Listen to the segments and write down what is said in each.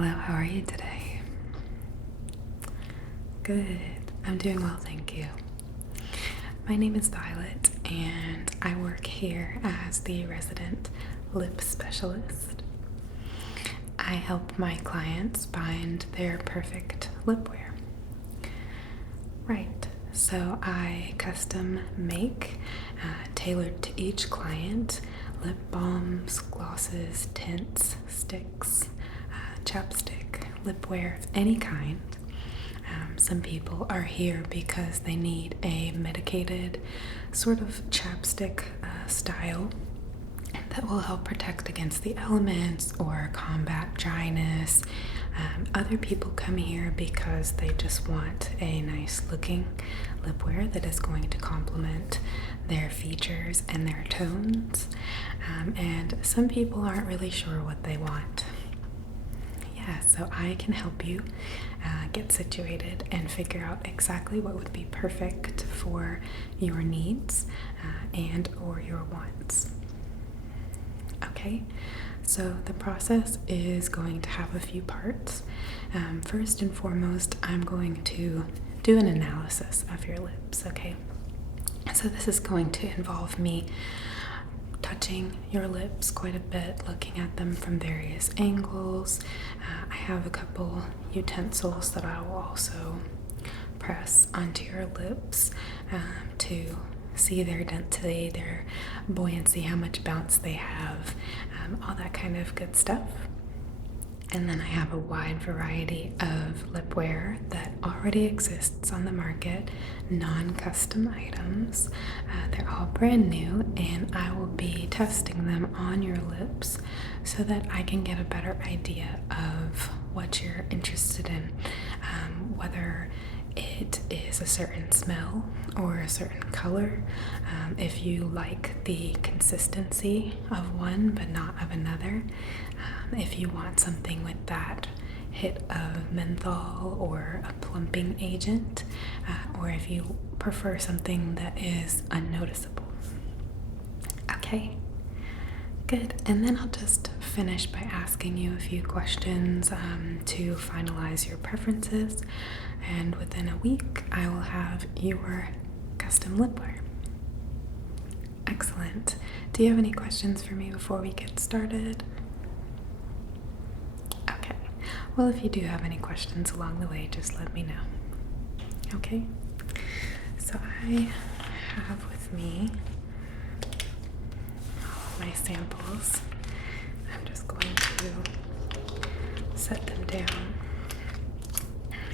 Hello, how are you today? Good. I'm doing well, thank you. My name is Violet, and I work here as the resident lip specialist. I help my clients find their perfect lipwear. Right, so I custom make, tailored to each client, lip balms, glosses, tints, sticks, chapstick, lipwear of any kind. Some people are here because they need a medicated sort of chapstick style that will help protect against the elements or combat dryness. Other people come here because they just want a nice looking lipwear that is going to complement their features and their tones. And some people aren't really sure what they want. Yeah, so I can help you get situated and figure out exactly what would be perfect for your needs and or your wants. Okay, so the process is going to have a few parts. First and foremost, I'm going to do an analysis of your lips, okay? So this is going to involve me touching your lips quite a bit, looking at them from various angles. I have a couple utensils that I will also press onto your lips to see their density, their buoyancy, how much bounce they have, all that kind of good stuff. And then I have a wide variety of lipwear that already exists on the market, non-custom items. They're all brand new, and I will be testing them on your lips so that I can get a better idea of what you're interested in, whether it is a certain smell or a certain color, if you like the consistency of one but not of another, if you want something with that hit of menthol or a plumping agent, or if you prefer something that is unnoticeable. Okay, good. And then I'll just finish by asking you a few questions to finalize your preferences, and within a week I will have your custom lipwear. Excellent. Do you have any questions for me before we get started? Okay. Well, if you do have any questions along the way, just let me know. Okay? So I have with me all my samples. I'm just going to set them down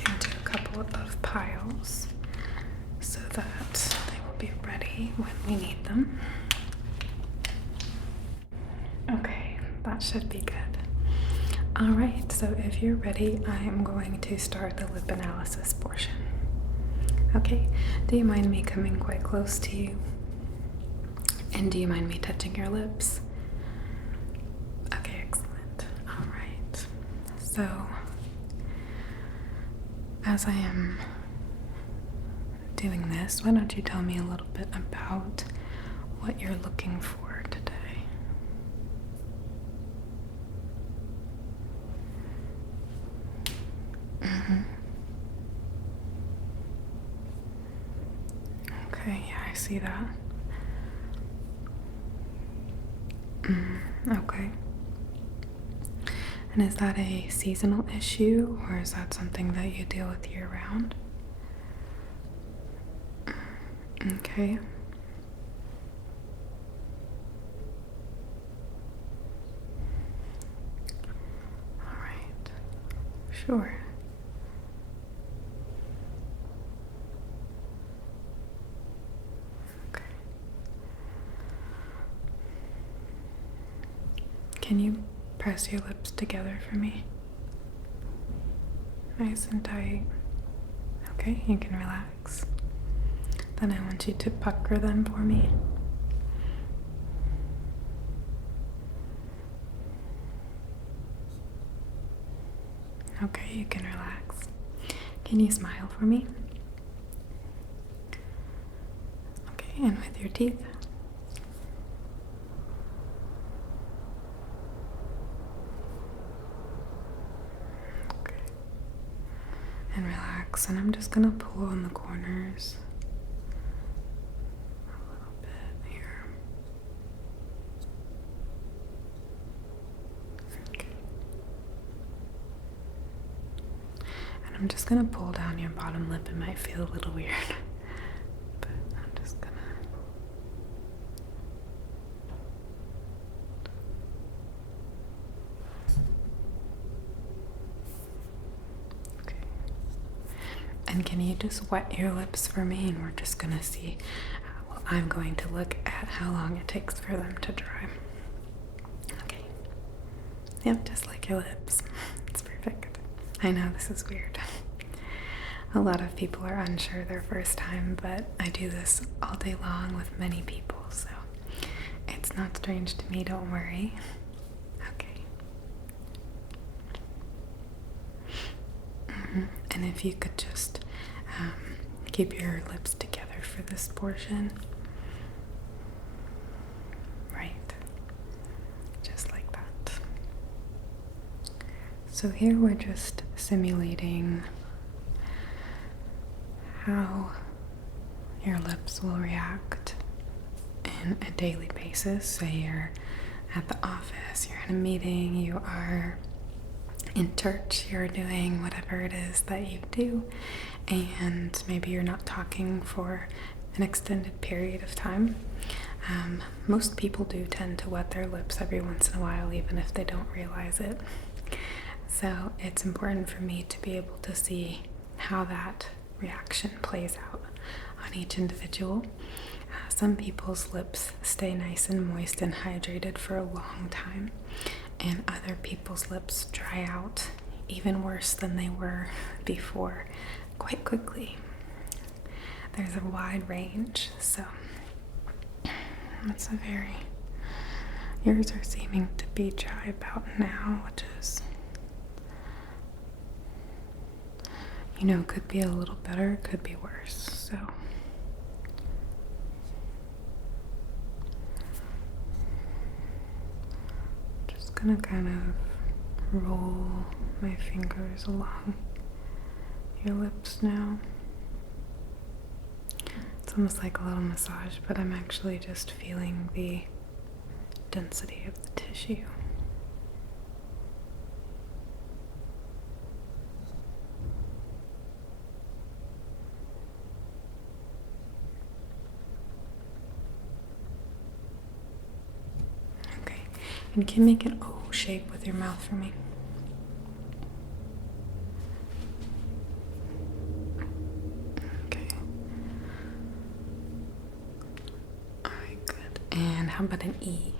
into a couple of piles so that they will be ready when we need them. Okay, that should be good. Alright, so if you're ready, I am going to start the lip analysis portion. Okay, do you mind me coming quite close to you? And do you mind me touching your lips? Okay, excellent. Alright, so as I am doing this, why don't you tell me a little bit about what you're looking for today? Okay, yeah, I see that. Okay. And is that a seasonal issue, or is that something that you deal with year-round? Okay. All right. Sure. Okay. Can you press your lips together for me? Nice and tight. Okay, you can relax. Then I want you to pucker them for me. Okay, you can relax. Can you smile for me? Okay, and with your teeth. relax, and I'm just gonna pull on the corners a little bit here. Okay. And I'm just gonna pull down your bottom lip. It might feel a little weird, but I'm just gonna. Okay. And can you just wet your lips for me? And we're just gonna see. Well, I'm going to look at how long it takes for them to dry. Okay. Yep, just like your lips. It's perfect. I know this is weird. A lot of people are unsure their first time, but I do this all day long with many people, so it's not strange to me, don't worry. Okay. And if you could just keep your lips together for this portion. Right. Just like that. So here we're just simulating how your lips will react in a daily basis. Say you're at the office, you're in a meeting, you are in church, you're doing whatever it is that you do, and maybe you're not talking for an extended period of time. Most people do tend to wet their lips every once in a while, even if they don't realize it. So it's important for me to be able to see how that reaction plays out on each individual. Some people's lips stay nice and moist and hydrated for a long time, and other people's lips dry out even worse than they were before quite quickly. There's a wide range, so that's a very, yours are seeming to be dry about now, which is, you know, could be a little better, could be worse, so. Just gonna kind of roll my fingers along your lips now. It's almost like a little massage, but I'm actually just feeling the density of the tissue. Okay, and can you make an O shape with your mouth for me? Okay. Alright, good. And how about an E?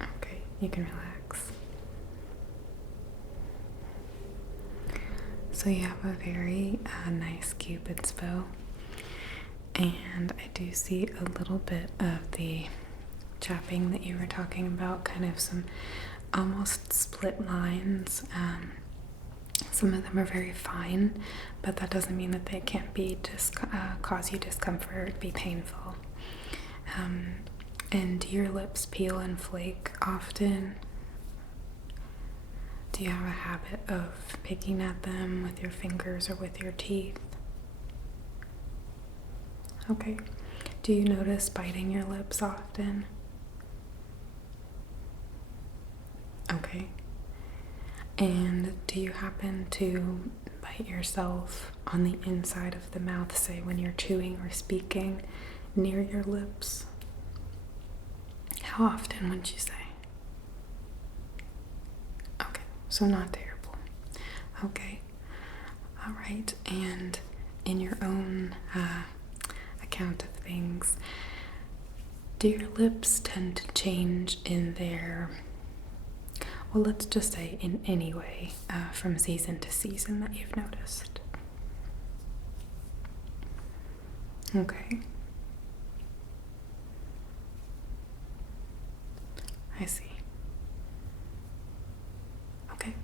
Okay, you can relax. So you have a very nice Cupid's bow, and I do see a little bit of the chapping that you were talking about, kind of some almost split lines. Some of them are very fine, but that doesn't mean that they can't be cause you discomfort, be painful. And do your lips peel and flake often? Do you have a habit of picking at them with your fingers or with your teeth? Okay. Do you notice biting your lips often? Okay. And do you happen to bite yourself on the inside of the mouth, say when you're chewing or speaking, near your lips? How often would you say? Okay, so not terrible. Okay, all right. And in your own account of things, do your lips tend to change in their, well, let's just say in any way, from season to season that you've noticed? Okay. I see. Okay.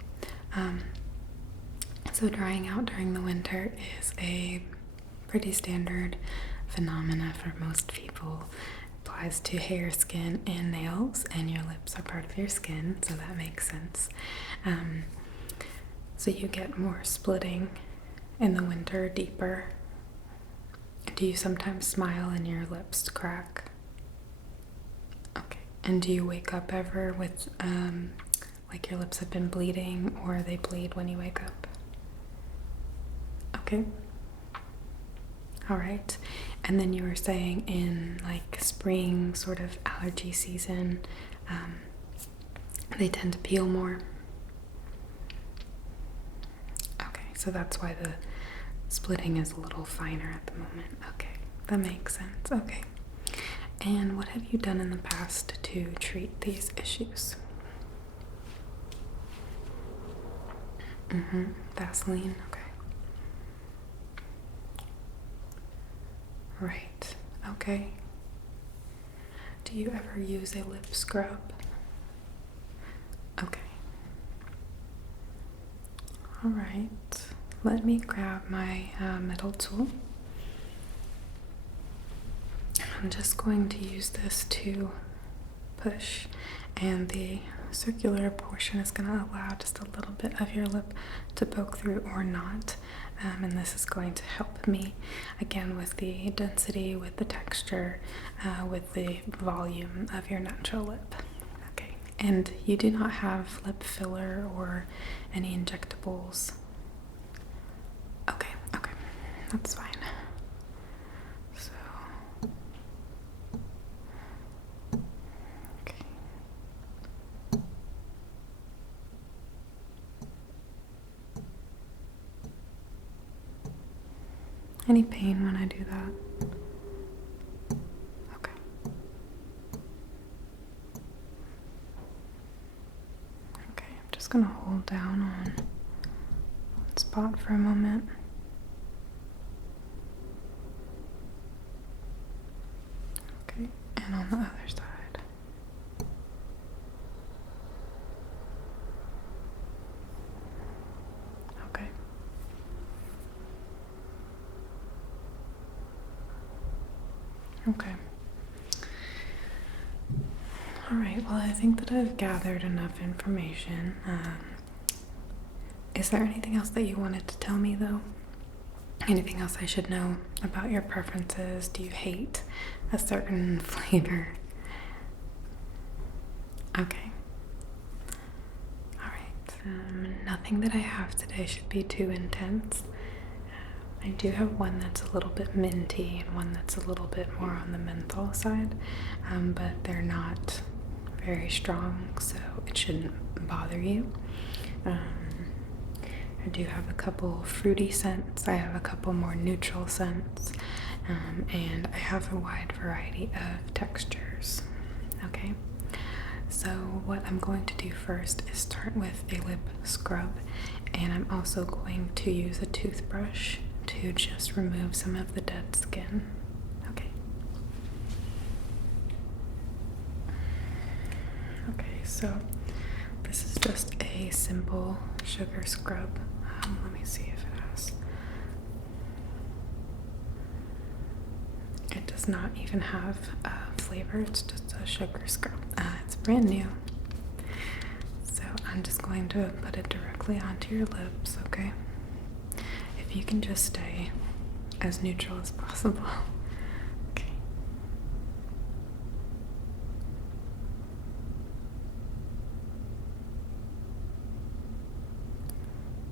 So drying out during the winter is a pretty standard phenomena for most people. applies to hair, skin, and nails, and your lips are part of your skin, so that makes sense. So you get more splitting in the winter, deeper. Do you sometimes smile and your lips crack? Okay. And do you wake up ever with like your lips have been bleeding, or they bleed when you wake up? Okay. All right. And then you were saying in like spring sort of allergy season, they tend to peel more. Okay, so that's why the splitting is a little finer at the moment. Okay, that makes sense. Okay. And what have you done in the past to treat these issues? Vaseline. Okay. Right. Okay. Do you ever use a lip scrub? Okay. All right. Let me grab my metal tool. I'm just going to use this to push, and the circular portion is going to allow just a little bit of your lip to poke through or not. And this is going to help me again with the density, with the texture, with the volume of your natural lip. Okay, and you do not have lip filler or any injectables? Okay, that's fine. So, okay. Any pain when I do that? Okay. Okay, I'm just gonna hold down on one spot for a moment. Okay, and on the other side. Okay. Okay. All right, well, I think that I've gathered enough information. Is there anything else that you wanted to tell me, though? Anything else I should know about your preferences? Do you hate a certain flavor? Okay. All right. Nothing that I have today should be too intense. I do have one that's a little bit minty and one that's a little bit more on the menthol side, but they're not very strong, so it shouldn't bother you. I do have a couple fruity scents, I have a couple more neutral scents, and I have a wide variety of textures. Okay, so what I'm going to do first is start with a lip scrub, and I'm also going to use a toothbrush to just remove some of the dead skin. Okay. Okay, so this is just a simple sugar scrub. Let me see if it has. It does not even have a flavor, it's just a sugar scrub. It's brand new. So I'm just going to put it directly onto your lips, okay? If you can just stay as neutral as possible. Okay.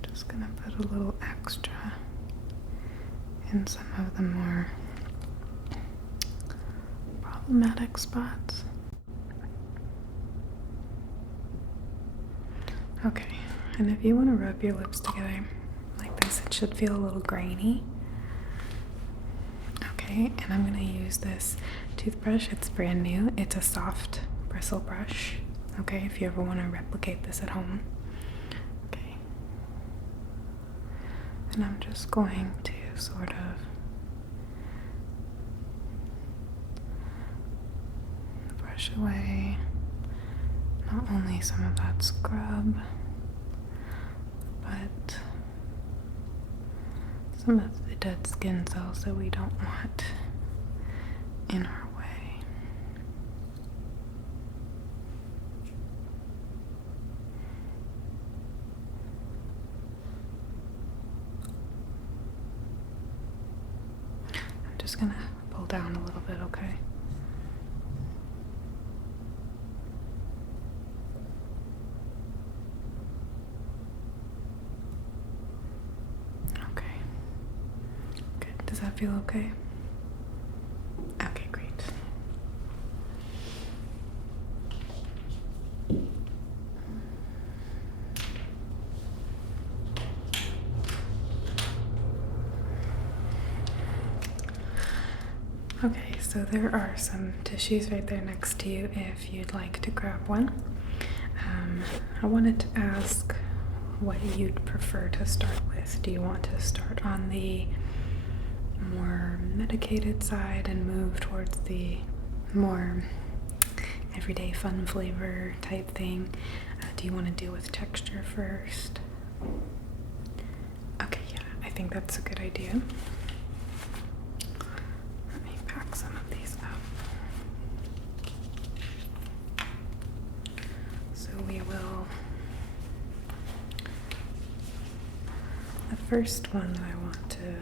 Just gonna put a little extra in some of the more problematic spots. Okay, and if you want to rub your lips together like this, it should feel a little grainy. Okay, and I'm gonna use this toothbrush. It's brand new. It's a soft bristle brush. Okay, if you ever want to replicate this at home. Okay. And I'm just going to sort of brush away not only some of that scrub, but some of the dead skin cells that we don't want in our way. just gonna pull down a little bit, okay? Okay. Good. Does that feel okay? Okay, great. Okay, so there are some tissues right there next to you if you'd like to grab one. I wanted to ask what you'd prefer to start with. Do you want to start on the more medicated side and move towards the more everyday fun flavor type thing? Do you want to deal with texture first? Okay, yeah, I think that's a good idea. Let me pack some of these up. So we will. The first one that I want to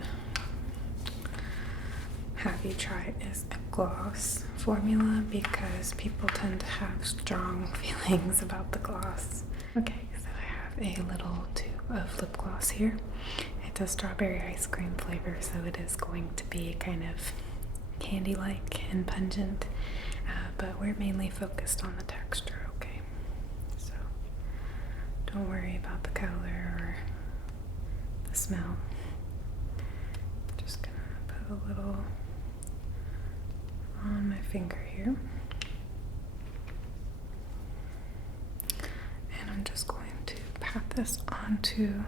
have you try is a gloss formula because people tend to have strong feelings about the gloss. Okay, so I have a little tube of lip gloss here. It's a strawberry ice cream flavor, so it is going to be kind of candy-like and pungent, but we're mainly focused on the texture, okay? So don't worry about the color or the smell. Just gonna put a little on my finger here. And I'm just going to pat this onto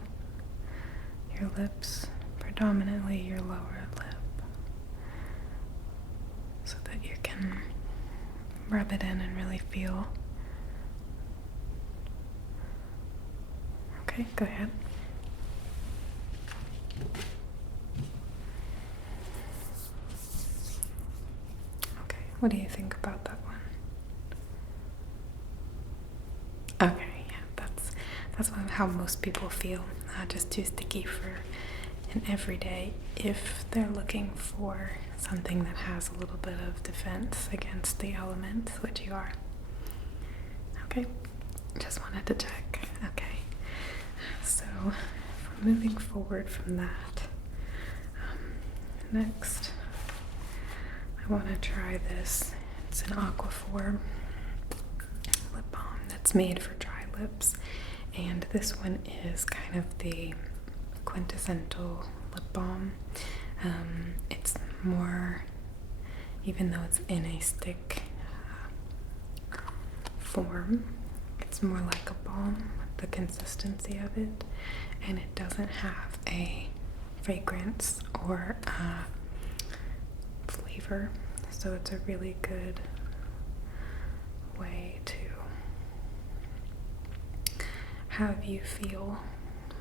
your lips, predominantly your lower lip, so that you can rub it in and really feel. Okay, go ahead. Okay, what do you think about that one? Okay, yeah, that's how most people feel. Just too sticky for an everyday if they're looking for something that has a little bit of defense against the elements, which you are. Okay, just wanted to check. Okay, so moving forward from that, next I want to try this. It's an Aquaphor lip balm that's made for dry lips, and this one is kind of the quintessential lip balm. It's more, even though it's in a stick form, it's more like a balm, the consistency of it, and it doesn't have a fragrance or flavor, so it's a really good way to have you feel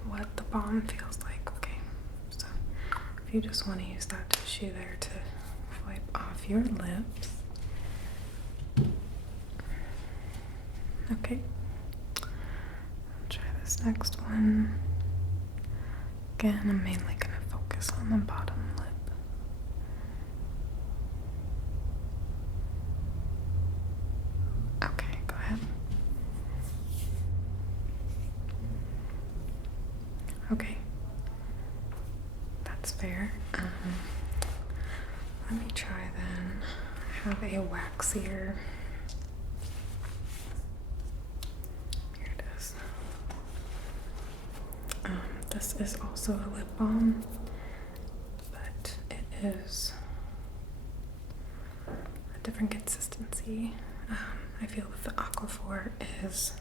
what the balm feels like. Okay, so if you just want to use that tissue there to wipe off your lips. Okay, I'll try this next one. Again, I'm mainly going to focus on the bottom lip. Okay, go ahead. Okay, that's fair. Let me try then. I have a waxier. Here it is. This is also a lip balm, but it is a different consistency. I feel that the Aquaphor is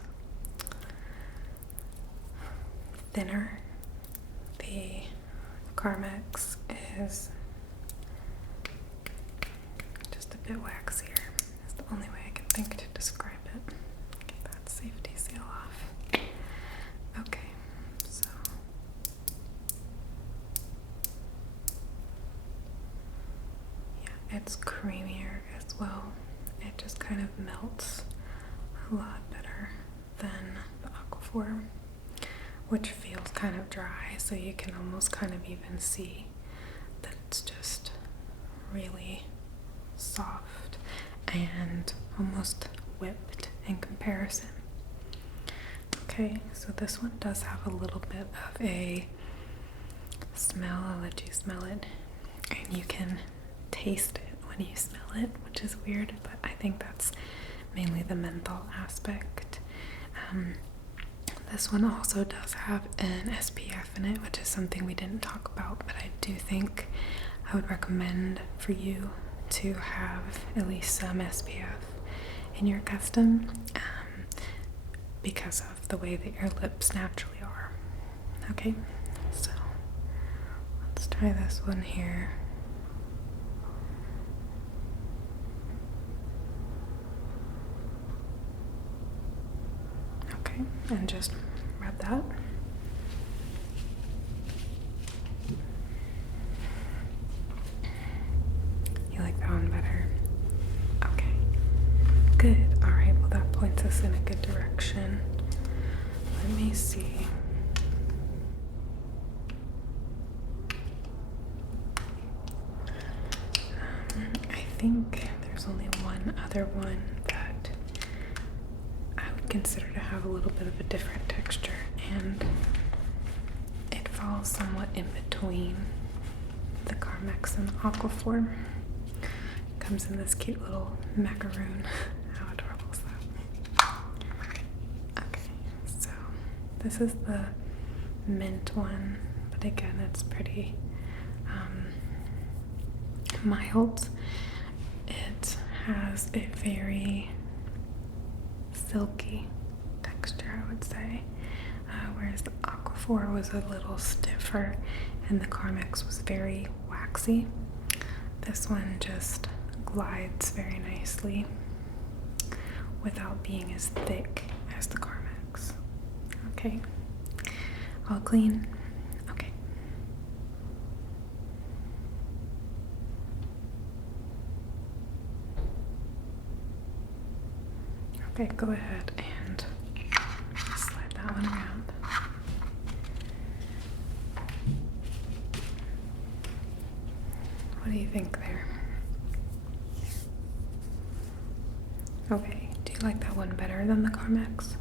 thinner. The Carmex is just a bit waxier. That's the only way I can think to describe it. Get that safety seal off. Okay, so yeah, it's creamier as well. It just kind of melts a lot better than the Aquaphor, which feels kind of dry, so you can almost kind of even see that it's just really soft and almost whipped in comparison. Okay, so this one does have a little bit of a smell. I'll let you smell it, and you can taste it when you smell it, which is weird, but I think that's mainly the menthol aspect. This one also does have an SPF in it, which is something we didn't talk about, but I do think I would recommend for you to have at least some SPF in your custom, because of the way that your lips naturally are. Okay, so let's try this one here. Okay, and just rub that. You like that one better? Okay, good. Alright, well that points us in a good direction. Let me see. I think there's only one other one that I would consider to have a little bit of a different texture, and it falls somewhat in between the Carmex and the Aquaphor. Comes in this cute little macaroon. How adorable is that? Okay, so this is the mint one, but again, it's pretty mild. It has a very silky texture, I would say, whereas the Aquaphor was a little stiffer and the Carmex was very waxy. This one just glides very nicely without being as thick as the Carmex. Okay, all clean. Okay. Okay, go ahead and slide that one around. What do you think there? Okay, do you like that one better than the Carmex?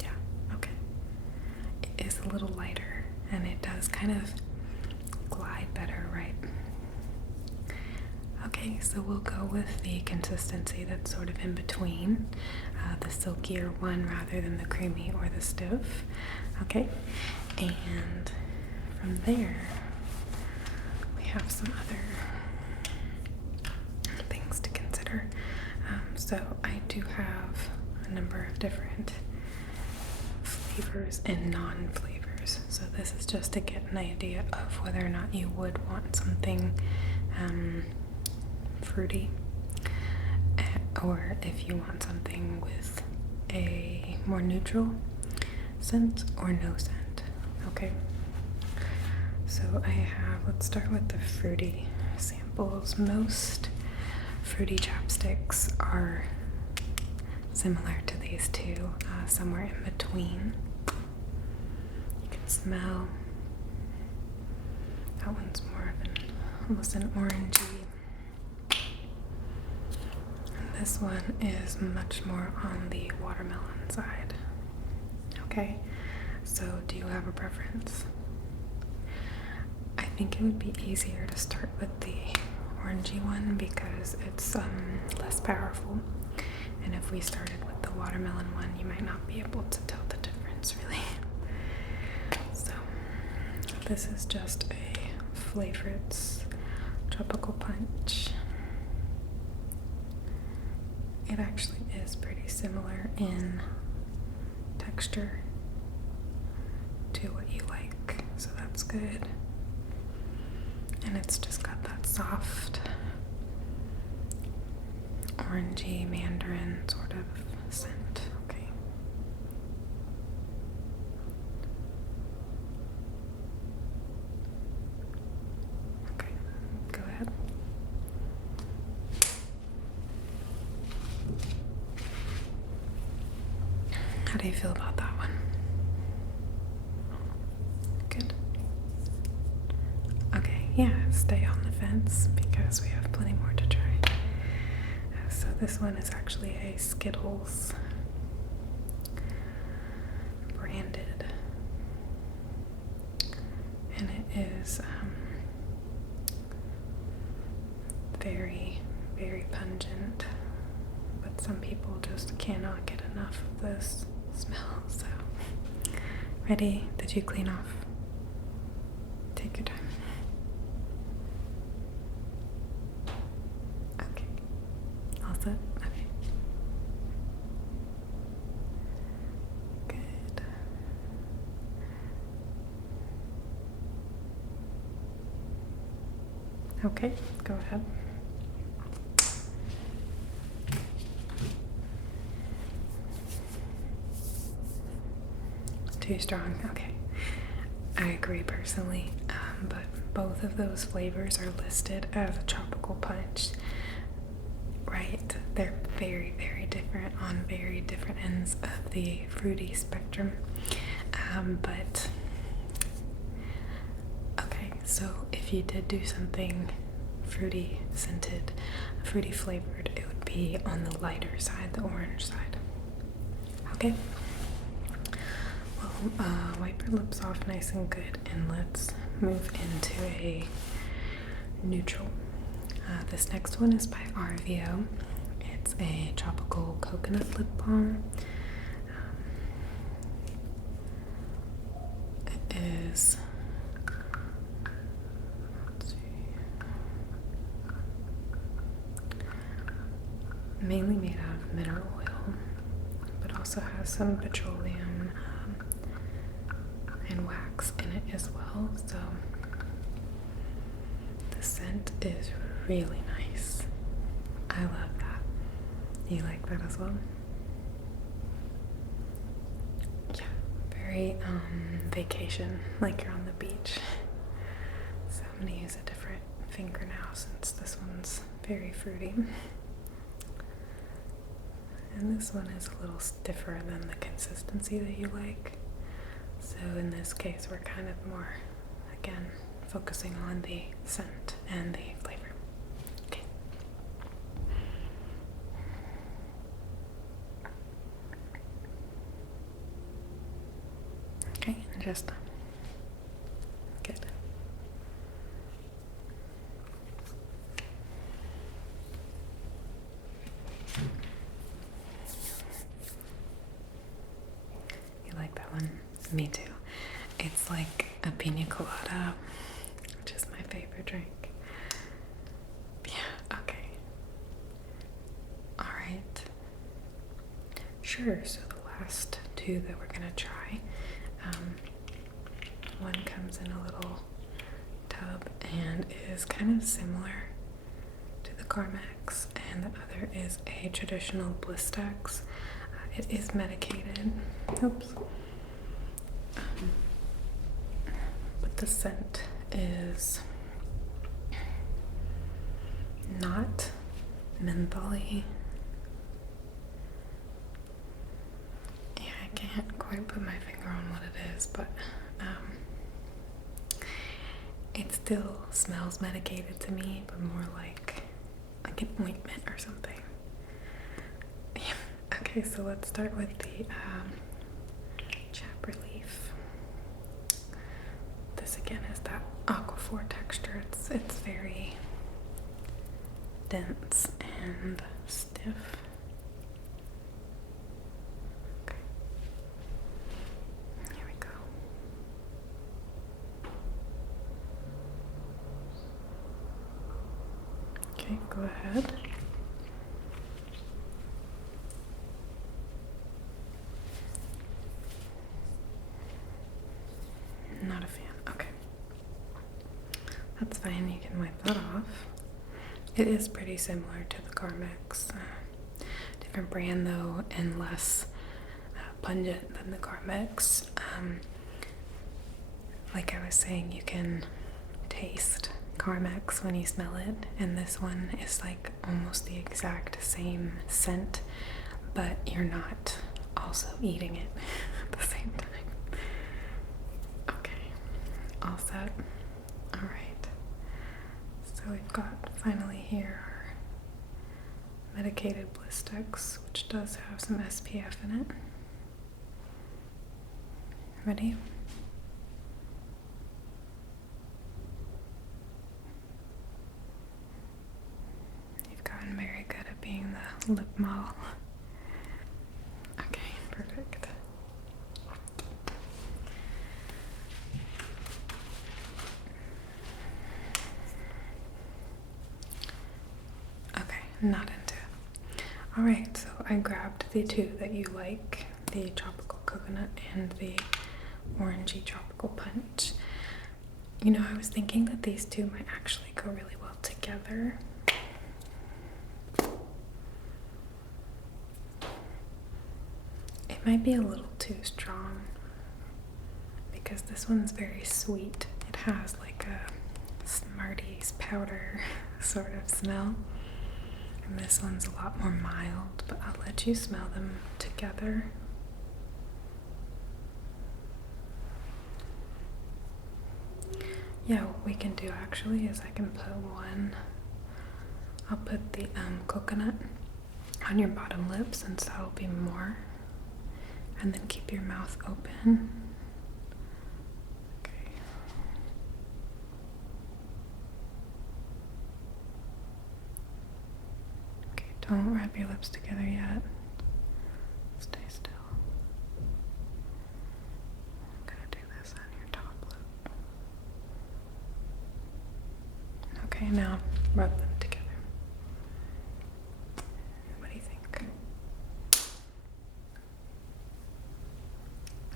Yeah, okay. It is a little lighter and it does kind of glide better, right? Okay, so we'll go with the consistency that's sort of in between, the silkier one rather than the creamy or the stiff. Okay, and from there we have some other things to consider. So I do have a number of different flavors and non-flavors. So this is just to get an idea of whether or not you would want something fruity, or if you want something with a more neutral scent or no scent. Okay, so I have, let's start with the fruity samples. Most fruity chapsticks are similar to these two, somewhere in between. You can smell that one's more of an, almost an orangey. This one is much more on the watermelon side. Okay, so do you have a preference? I think it would be easier to start with the orangey one because it's less powerful. And if we started with the watermelon one, you might not be able to tell the difference really. So this is just a Flavorits Tropical Punch. It actually is pretty similar in texture to what you like, so that's good. And it's just got that soft orangey mandarin sort of scent. Okay. Okay, go ahead. How do you feel about that one? Good. Okay, yeah, stay on the fence because we have plenty more to try. So this one is actually a Skittles branded, and it is very, very pungent, but some people just cannot get enough of this smell. So, ready? Did you clean off? Take your time. Okay. All set? Okay. Good. Okay, go ahead. Too strong. Okay. I agree personally, but both of those flavors are listed as a tropical punch, right? They're very, very different on very different ends of the fruity spectrum. But okay, so if you did do something fruity scented, fruity flavored, it would be on the lighter side, the orange side. Okay. Wipe your lips off nice and good, and let's move into a neutral. This next one is by RVO. It's a tropical coconut lip balm. It is, let's see, mainly made out of mineral oil, but also has some petroleum and wax in it as well. So the scent is really nice. I love that. You like that as well? Yeah, very vacation, like you're on the beach. So I'm gonna use a different finger now since this one's very fruity. And this one is a little stiffer than the consistency that you like. So in this case, we're kind of more, again, focusing on the scent and the flavor. Okay. Okay, and just good. You like that one? Me too. It's like a pina colada, which is my favorite drink. Yeah, okay. Alright. Sure, so the last two that we're gonna try, one comes in a little tub and is kind of similar to the Carmex, and the other is a traditional Blistex. It is medicated. Oops. But the scent is not mentholy. Yeah, I can't quite put my finger on what it is, but it still smells medicated to me, but more like an ointment or something. Yeah. Okay, so let's start with the Chap Relief. This again is that aquaphor texture. It's very dense and stiff. Okay. Here we go. Okay, go ahead. Not a fan. Okay. That's fine. You can wipe that off. It is pretty similar to the Carmex. Different brand though, and less pungent than the Carmex. Like I was saying, you can taste Carmex when you smell it, and this one is like almost the exact same scent, but you're not also eating it at the same time. Okay, all set. All right. we've got finally here our medicated bliss sticks, which does have some SPF in it. Ready? You've gotten very good at being the lip model. Okay, perfect. Okay, not into it. Alright, so I grabbed the two that you like, the tropical coconut and the orangey tropical punch. You know, I was thinking that these two might actually go really well together. It might be a little too strong because this one's very sweet. It has like a Smarties powder sort of smell. And this one's a lot more mild, but I'll let you smell them together. Yeah, what we can do actually is I can put one, I'll put the coconut on your bottom lip since that'll be more, and then keep your mouth open. Okay. Okay, don't wrap your lips together yet. Stay still. I'm gonna do this on your top lip. Okay, now rub them together. What do you think?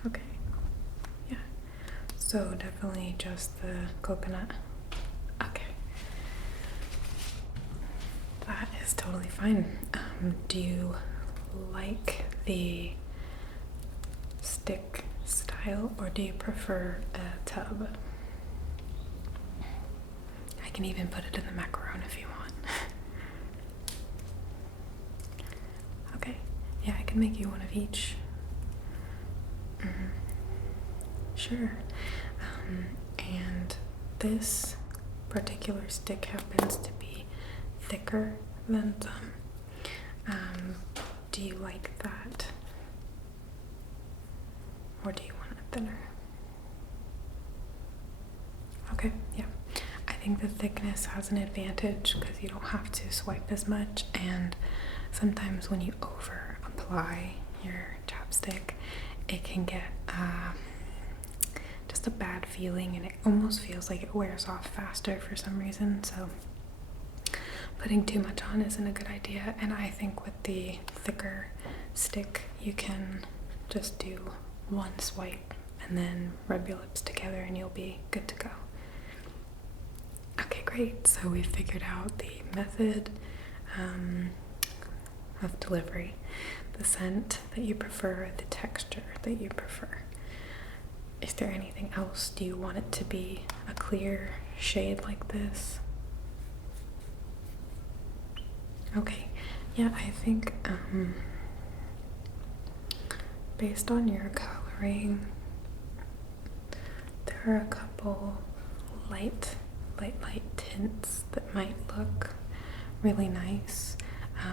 Okay, yeah. So definitely just the coconut. Okay. That is totally fine. Do you like the stick style or do you prefer a tub? I can even put it in the macaron if you want. Okay, yeah, I can make you one of each. Sure. And this particular stick happens to be thicker than some. Do you like that? Or do you want it thinner? Okay, yeah. I think the thickness has an advantage because you don't have to swipe as much, and sometimes when you over apply your chapstick, it can get just a bad feeling and it almost feels like it wears off faster for some reason. So putting too much on isn't a good idea, and I think with the thicker stick you can just do one swipe and then rub your lips together and you'll be good to go. Okay, great. So we figured out the method of delivery, the scent that you prefer, the texture that you prefer. Is there anything else? Do you want it to be a clear shade like this? Okay, yeah, I think based on your coloring, there are a couple light tints that might look really nice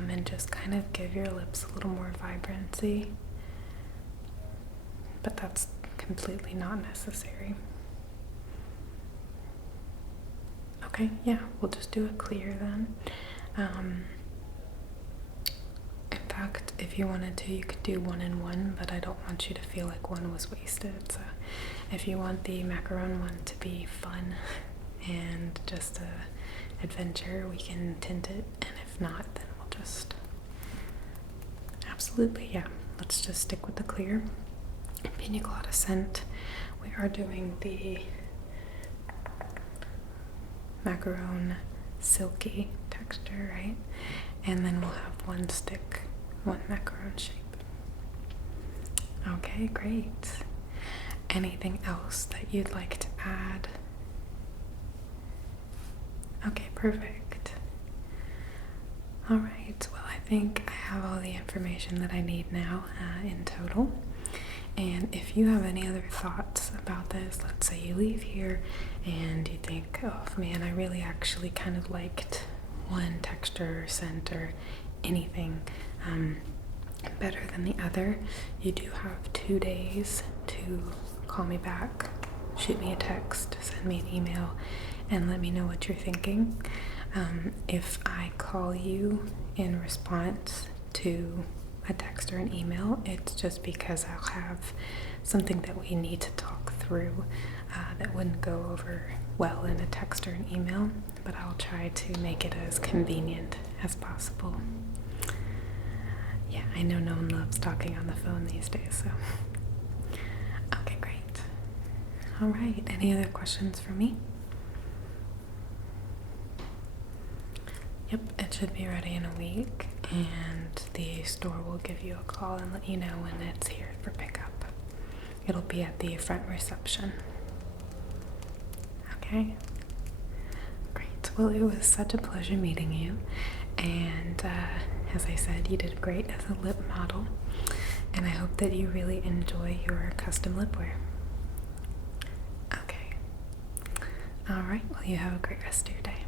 and just kind of give your lips a little more vibrancy, but that's completely not necessary. Okay, yeah, we'll just do a clear then. In fact, if you wanted to, you could do 1 and 1, but I don't want you to feel like one was wasted. So if you want the macaron one to be fun and just a adventure, we can tint it, and if not, then we'll just absolutely, yeah, let's just stick with the clear pina colada scent. We are doing the macaron silky texture, right? And then we'll have one stick, one macaron shape. Okay, great. Anything else that you'd like to add? Okay, perfect. All right, well, I think I have all the information that I need now in total. And if you have any other thoughts about this, let's say you leave here and you think, oh man, I really actually kind of liked one texture or scent or anything better than the other, you do have 2 days to call me back, shoot me a text, send me an email, and let me know what you're thinking. If I call you in response to a text or an email, it's just because I'll have something that we need to talk through that wouldn't go over well in a text or an email, but I'll try to make it as convenient as possible. Yeah, I know no one loves talking on the phone these days, so. Okay, great. All right, any other questions for me? Yep, it should be ready in a week, and the store will give you a call and let you know when it's here for pickup. It'll be at the front reception. Okay? Great. Well, it was such a pleasure meeting you, and as I said, you did great as a lip model, and I hope that you really enjoy your custom lipwear. Okay. All right, well, you have a great rest of your day.